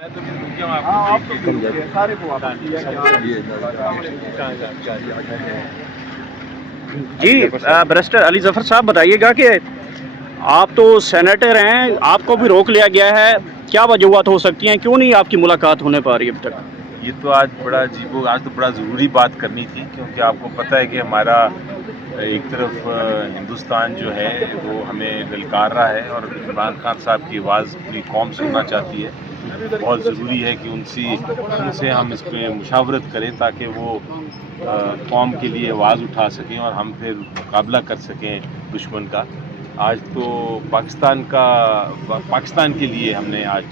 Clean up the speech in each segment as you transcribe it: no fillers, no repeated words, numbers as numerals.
جی برسٹر علی ظفر صاحب بتائیے گا کہ آپ تو سینیٹر ہیں، آپ کو بھی روک لیا گیا ہے، کیا وجوہات ہو سکتی ہیں، کیوں نہیں آپ کی ملاقات ہونے پا رہی اب تک؟ یہ تو آج بڑا آج تو بڑا ضروری بات کرنی تھی، کیونکہ آپ کو پتہ ہے کہ ہمارا ایک طرف ہندوستان جو ہے وہ ہمیں للکار رہا ہے اور عمران خان صاحب کی آواز پوری قوم سننا چاہتی ہے. بہت ضروری ہے کہ ان سے ہم اس پہ مشاورت کریں تاکہ وہ قوم کے لیے آواز اٹھا سکیں اور ہم پھر مقابلہ کر سکیں دشمن کا. آج تو پاکستان کے لیے ہم نے آج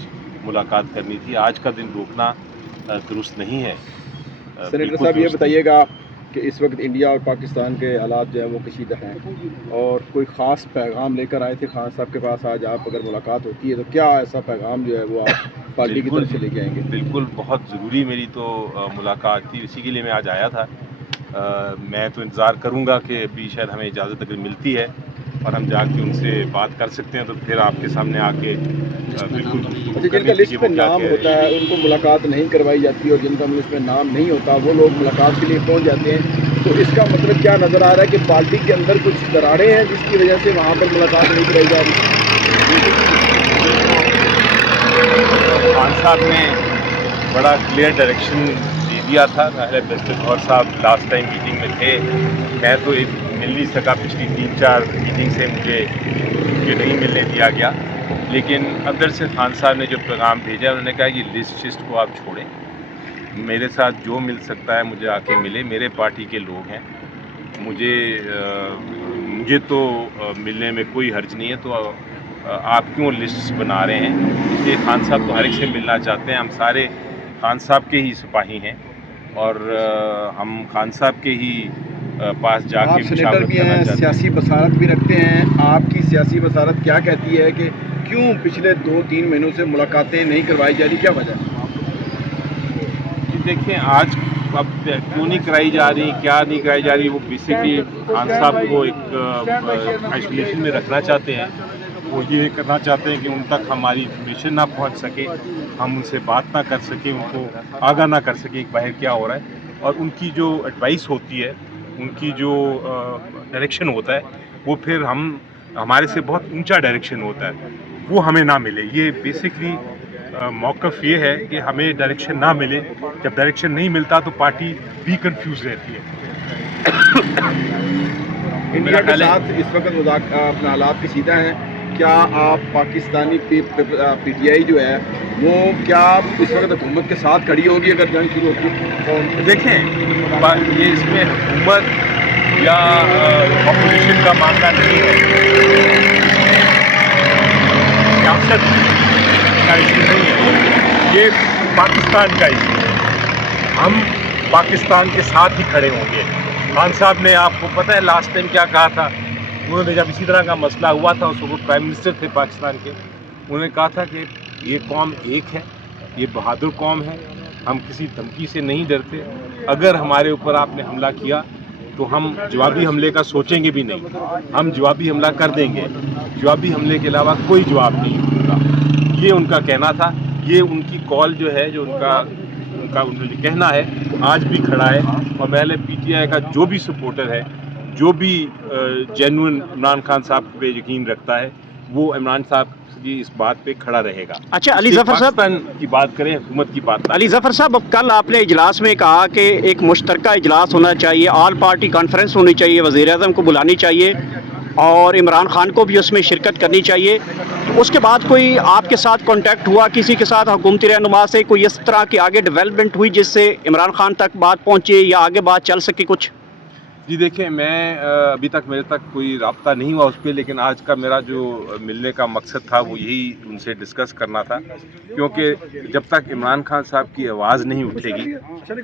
ملاقات کرنی تھی. آج کا دن روکنا درست نہیں ہے. سینیٹر صاحب یہ بتائیے گا کہ اس وقت انڈیا اور پاکستان کے حالات جو ہیں وہ کشیدہ ہیں، اور کوئی خاص پیغام لے کر آئے تھے خان صاحب کے پاس. آج آپ اگر ملاقات ہوتی ہے تو کیا ایسا پیغام جو ہے وہ آپ پارٹی کی طرف سے لے کے آئیں گے؟ بالکل، بہت ضروری میری تو ملاقات تھی، اسی کے لیے میں آج آیا تھا. میں تو انتظار کروں گا کہ ابھی شاید ہمیں اجازت اگر ملتی ہے اور ہم جا کے ان سے بات کر سکتے ہیں تو پھر آپ کے سامنے آ کے بالکل جن کا لسٹ میں نام ہوتا ہے ان کو ملاقات نہیں کروائی جاتی، اور جن کا لسٹ میں نام نہیں ہوتا وہ لوگ ملاقات کے لیے پہنچ جاتے ہیں. تو اس کا مطلب کیا نظر آ رہا ہے کہ پارٹی کے اندر کچھ دراڑیں ہیں جس کی وجہ سے وہاں پر ملاقات نہیں کرائی جا رہی؟ خان صاحب نے بڑا کلیئر ڈائریکشن دے دیا تھا. ظاہر برسٹر گوہر صاحب لاسٹ ٹائم میٹنگ میں تھے، میں تو مل نہیں سکا، پچھلی 3-4 میٹنگ سے مجھے نہیں ملنے دیا گیا. لیکن عبدل سے خان صاحب نے جو پیغام بھیجا انہوں نے کہا کہ لسٹ شسٹ کو آپ چھوڑیں، میرے ساتھ جو مل سکتا ہے مجھے آ کے ملے، میرے پارٹی کے لوگ ہیں، مجھے تو ملنے میں کوئی حرج نہیں ہے. تو آپ کیوں لسٹ بنا رہے ہیں؟ اس لیے خان صاحب تو ہر ایک سے ملنا چاہتے ہیں. ہم سارے خان صاحب کے ہی سپاہی ہیں اور ہم خان صاحب کے ہی پاس جا کے مشاورت کرنا چاہتے ہیں. سیاسی بصارت بھی رکھتے ہیں، آپ کی سیاسی بصارت کیا کہتی ہے کہ کیوں پچھلے 2-3 مہینوں سے ملاقاتیں نہیں کروائی جا رہی، کیا وجہ ہے؟ جی دیکھیں، آج اب کیوں نہیں کرائی جا رہی، کیا نہیں کرائی جا رہی، وہ بیسکلی خان صاحب کو ایک آئسولیشن میں رکھنا چاہتے ہیں. وہ یہ کرنا چاہتے ہیں کہ ان تک ہماری انفارمیشن نہ پہنچ سکے، ہم ان سے بات نہ کر سکیں، ان کو آگاہ نہ کر سکیں کہ باہر کیا ہو رہا ہے. اور ان کی جو ایڈوائس ہوتی ہے، ان کی جو ڈائریکشن ہوتا ہے، وہ پھر ہمارے سے بہت اونچا ڈائریکشن ہوتا ہے، وہ ہمیں نہ ملے. یہ بیسکلی موقف یہ ہے کہ ہمیں ڈائریکشن نہ ملے. جب ڈائریکشن نہیں ملتا تو پارٹی بھی کنفیوز رہتی ہے. انڈیا کے ساتھ اس وقت اپنا حالات کشیدہ ہیں. کیا آپ پاکستانی پی ٹی آئی جو ہے وہ کیا اس وقت حکومت کے ساتھ کھڑی ہوگی اگر جنگ شروع ہوتی ہے؟ دیکھیں، یہ اس میں حکومت یا اپوزیشن کا معاملہ نہیں ہے، سیاست کا ایشو نہیں ہے، یہ پاکستان کا ایشو ہے. ہم پاکستان کے ساتھ ہی کھڑے ہوں گے. خان صاحب نے، آپ کو پتہ ہے لاسٹ ٹائم کیا کہا تھا؟ انہوں نے جب اسی طرح کا مسئلہ ہوا تھا، اس وقت پرائم منسٹر تھے پاکستان کے، انہوں نے کہا تھا کہ یہ قوم ایک ہے، یہ بہادر قوم ہے، ہم کسی دھمکی سے نہیں ڈرتے. اگر ہمارے اوپر آپ نے حملہ کیا تو ہم جوابی حملے کا سوچیں گے بھی نہیں، ہم جوابی حملہ کر دیں گے. جوابی حملے کے علاوہ کوئی جواب نہیں ہوگا. یہ ان کا کہنا تھا. یہ ان کی کال جو ہے، جو ان کا انہوں نے کہنا ہے، آج بھی کھڑا ہے. اور میں پی ٹی آئی کا جو بھی سپورٹر ہے، جو بھی جینوئن عمران خان صاحب پہ یقین رکھتا ہے، وہ عمران صاحب کی اس بات پہ کھڑا رہے گا. اچھا علی ظفر صاحب، پاکستان کی بات کریں، حکومت کی بات. علی ظفر صاحب، اب کل آپ نے اجلاس میں کہا کہ ایک مشترکہ اجلاس ہونا چاہیے، آل پارٹی کانفرنس ہونی چاہیے، وزیر اعظم کو بلانی چاہیے اور عمران خان کو بھی اس میں شرکت کرنی چاہیے. اس کے بعد کوئی آپ کے ساتھ کانٹیکٹ ہوا کسی کے ساتھ حکومتی رہنما سے، کوئی اس طرح کی آگے ڈیولپمنٹ ہوئی جس سے عمران خان تک بات پہنچے یا آگے بات چل سکے کچھ؟ جی دیکھیں، میں ابھی تک میرے تک کوئی رابطہ نہیں ہوا اس پہ، لیکن آج کا میرا جو ملنے کا مقصد تھا وہ یہی ان سے ڈسکس کرنا تھا. کیونکہ جب تک عمران خان صاحب کی آواز نہیں اٹھے گی،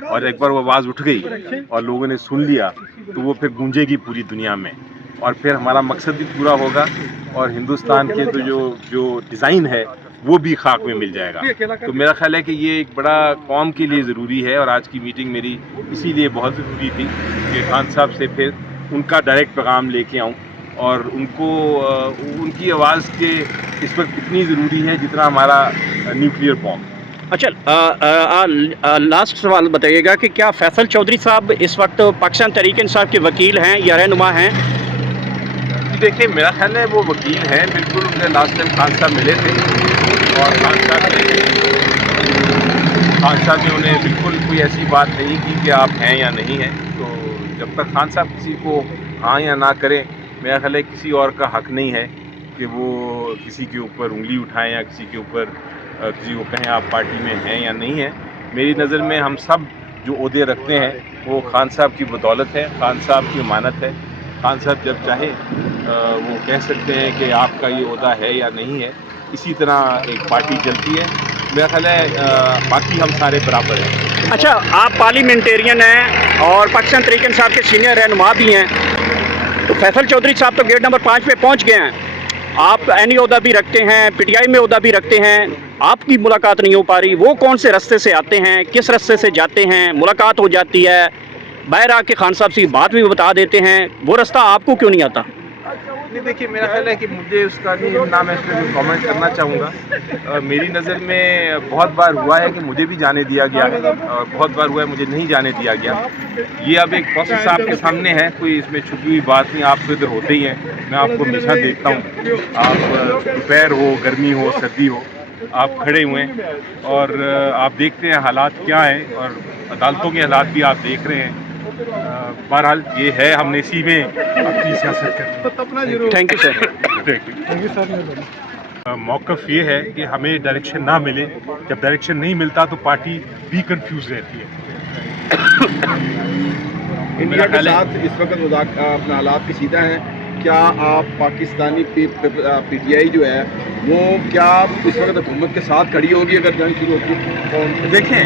اور ایک بار وہ آواز اٹھ گئی اور لوگوں نے سن لیا تو وہ پھر گونجے گی پوری دنیا میں، اور پھر ہمارا مقصد بھی پورا ہوگا اور ہندوستان کے تو جو ڈیزائن ہے وہ بھی خاک میں مل جائے گا. تو میرا خیال ہے کہ یہ ایک بڑا قوم کے لیے ضروری ہے، اور آج کی میٹنگ میری اسی لیے بہت ضروری تھی کہ خان صاحب سے پھر ان کا ڈائریکٹ پیغام لے کے آؤں، اور ان کو ان کی آواز کے اس وقت اتنی ضروری ہے جتنا ہمارا نیوکلیئر بام. अच्छा, लास्ट सवाल बताइएगा कि क्या फैसल चौधरी साहब इस वक्त पाकिस्तान तहरीक इंसाफ के वकील हैं या रहनुमा हैं? जी देखिए, मेरा ख्याल है वो वकील हैं, बिल्कुल उनसे लास्ट टाइम खान साहब मिले थे और खान साहब ने उन्हें बिल्कुल कोई ऐसी बात नहीं की कि आप हैं या नहीं हैं। तो जब तक खान साहब किसी को हाँ या ना करें, मेरा ख्याल है किसी और का हक नहीं है कि वो किसी के ऊपर उंगली उठाएं या किसी के ऊपर किसी को कहें आप पार्टी में हैं या नहीं हैं। मेरी नज़र में हम सब जो ओहदे रखते हैं वो खान साहब की बदौलत है, खान साहब की अमानत है। खान साहब जब चाहे वो कह सकते हैं कि आपका ये ओहदा है या नहीं है। इसी तरह एक पार्टी चलती है। मेरा ख्याल है बाकी हम सारे बराबर हैं। अच्छा, आप पार्लियामेंटेरियन हैं और पाकिस्तान तहरीक इंसाफ के सीनियर रहनुमा भी हैं, तो फैसल चौधरी साहब तो गेट नंबर 5 पे पहुंच गए हैं। आप एनी ओहदा भी रखते हैं, पीटीआई में ओहदा भी रखते हैं, आपकी मुलाकात नहीं हो पा रही। वो कौन से रास्ते से आते हैं, किस रास्ते से जाते हैं, मुलाकात हो जाती है, बाहर आके खान साहब से बात भी बता देते हैं, वो रास्ता आपको क्यों नहीं आता? नहीं देखिए, मेरा ख्याल है कि मुझे उसका नहीं ना मैं इस पर कॉमेंट करना चाहूँगा। मेरी नज़र में बहुत बार हुआ है कि मुझे भी जाने दिया गया है और बहुत बार हुआ है मुझे नहीं जाने दिया गया। ये अब एक प्रोसेस आपके सामने है, कोई इसमें छुपी हुई बात नहीं। आप तो इधर होते ही हैं, मैं आपको हमेशा देखता हूँ। आप दोपहर हो, गर्मी हो, सर्दी हो, आप खड़े हुए हैं और आप देखते हैं हालात क्या हैं और अदालतों के हालात भी आप देख रहे हैं। बहरहाल ये है, हमने इसी में अपनी सियासत करनी। Thank you sir. Thank you sir. मौक़िफ़ ये है कि हमें डायरेक्शन ना मिले। जब डायरेक्शन नहीं मिलता तो पार्टी भी कंफ्यूज रहती है। इंडिया के साथ इस वक्त अपना हालात कशीदा हैं। क्या आप पाकिस्तानी पीटीआई जो है वो क्या इस वक्त हुकूमत के साथ खड़ी होगी अगर जंग शुरू होगी? देखें,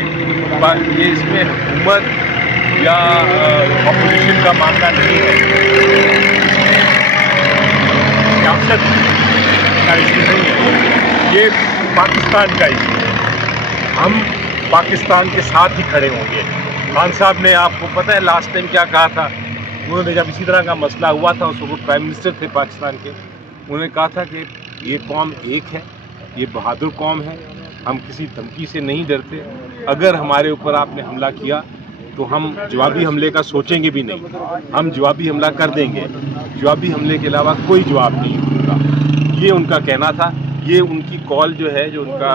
ये इसमें हुकूमत या अपोजिशन का मामला नहीं है, सियासत का इशू नहीं है, ये पाकिस्तान का इशू है। हम पाकिस्तान के साथ ही खड़े होंगे। खान साहब ने, आपको पता है लास्ट टाइम क्या कहा था? उन्होंने जब इसी तरह का मसला हुआ था, उस वक्त प्राइम मिनिस्टर थे पाकिस्तान के, उन्होंने कहा था कि ये कौम एक है, ये बहादुर कौम है, हम किसी धमकी से नहीं डरते। अगर हमारे ऊपर आपने हमला किया तो हम जवाबी हमले का सोचेंगे भी नहीं, हम जवाबी हमला कर देंगे। जवाबी हमले के अलावा कोई जवाब नहीं होगा। ये उनका कहना था, ये उनकी कॉल जो है, जो उनका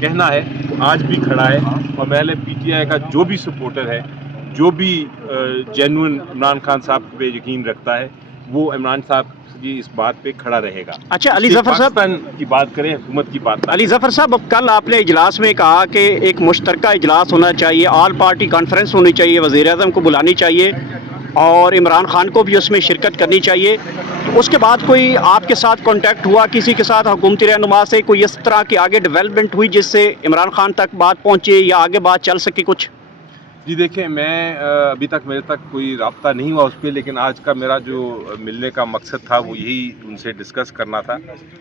कहना है, आज भी खड़ा है। और मैंने पीटीआई का जो भी सपोर्टर है, जो भी जेन्युइन इमरान खान साहब पे यकीन रखता है, वो इमरान साहब की इस बात पे खड़ा रहेगा। अच्छा, अली जफर साहब की बात करें, हुकूमत की बात। अली जफर साहब, अब कल आपने इजलास में कहा कि एक मुश्तरका इजलास होना चाहिए, ऑल पार्टी कॉन्फ्रेंस होनी चाहिए, वज़ीर आज़म को बुलानी चाहिए और इमरान खान को भी उसमें शिरकत करनी चाहिए। तो उसके बाद कोई आपके साथ कांटेक्ट हुआ किसी के साथ, हुकूमती रहनुमा से, कोई इस तरह की आगे डेवलपमेंट हुई जिससे इमरान खान तक बात पहुँचे या आगे बात चल सके कुछ? जी देखिए, मैं अभी तक मेरे तक कोई राब्ता नहीं हुआ उस पर, लेकिन आज का मेरा जो मिलने का मकसद था वो यही उनसे डिस्कस करना था।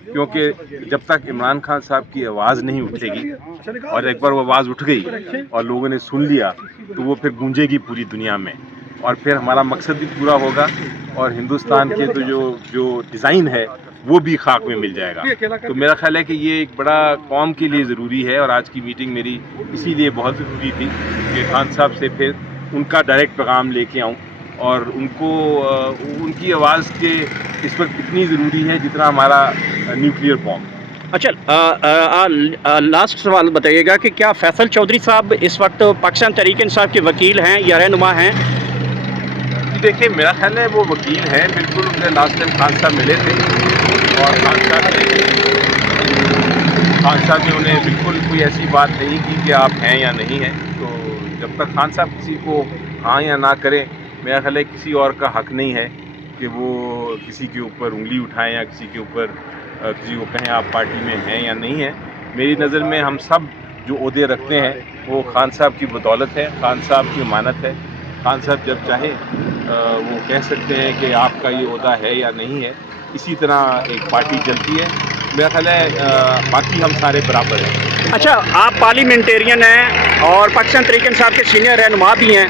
क्योंकि जब तक इमरान खान साहब की आवाज़ नहीं उठेगी, और एक बार वो आवाज़ उठ गई और लोगों ने सुन लिया, तो वो फिर गूंजेगी पूरी दुनिया में और फिर हमारा मकसद भी पूरा होगा और हिंदुस्तान के तो जो डिज़ाइन है वो भी खाक में मिल जाएगा। तो मेरा ख्याल है कि ये एक बड़ा कौम के लिए ज़रूरी है और आज की मीटिंग मेरी इसीलिए बहुत ज़रूरी थी कि खान साहब से फिर उनका डायरेक्ट पैगाम लेके आऊँ और उनको उनकी आवाज़ के इस वक्त इतनी ज़रूरी है जितना हमारा न्यूक्लियर बॉम्ब। अच्छा, लास्ट सवाल बताइएगा कि क्या फैसल चौधरी साहब इस वक्त पाकिस्तान तहरीक इंसाफ के वकील हैं या रहनुमा हैं? जी देखिए, मेरा ख्याल है वो वकील हैं, बिल्कुल उनसे लास्ट टाइम खान साहब मिले थे और खान साहब ने उन्हें बिल्कुल कोई ऐसी बात नहीं की कि आप हैं या नहीं हैं। तो जब तक खान साहब किसी को हाँ या ना करें, मेरा ख्याल है किसी और का हक नहीं है कि वो किसी के ऊपर उंगली उठाएं या किसी के ऊपर किसी को कहें आप पार्टी में हैं या नहीं हैं। मेरी नज़र में हम सब जो ओहदे रखते हैं वो खान साहब की बदौलत है, खान साहब की अमानत है। खान साहब जब चाहे वो कह सकते हैं कि आपका ये ओहदा है या नहीं है। इसी तरह एक पार्टी चलती है। मेरा ख्याल है बाकी हम सारे बराबर हैं। अच्छा, आप पार्लियामेंटेरियन हैं और पाकिस्तान तहरीक इंसाफ के सीनियर रहनुमा भी हैं,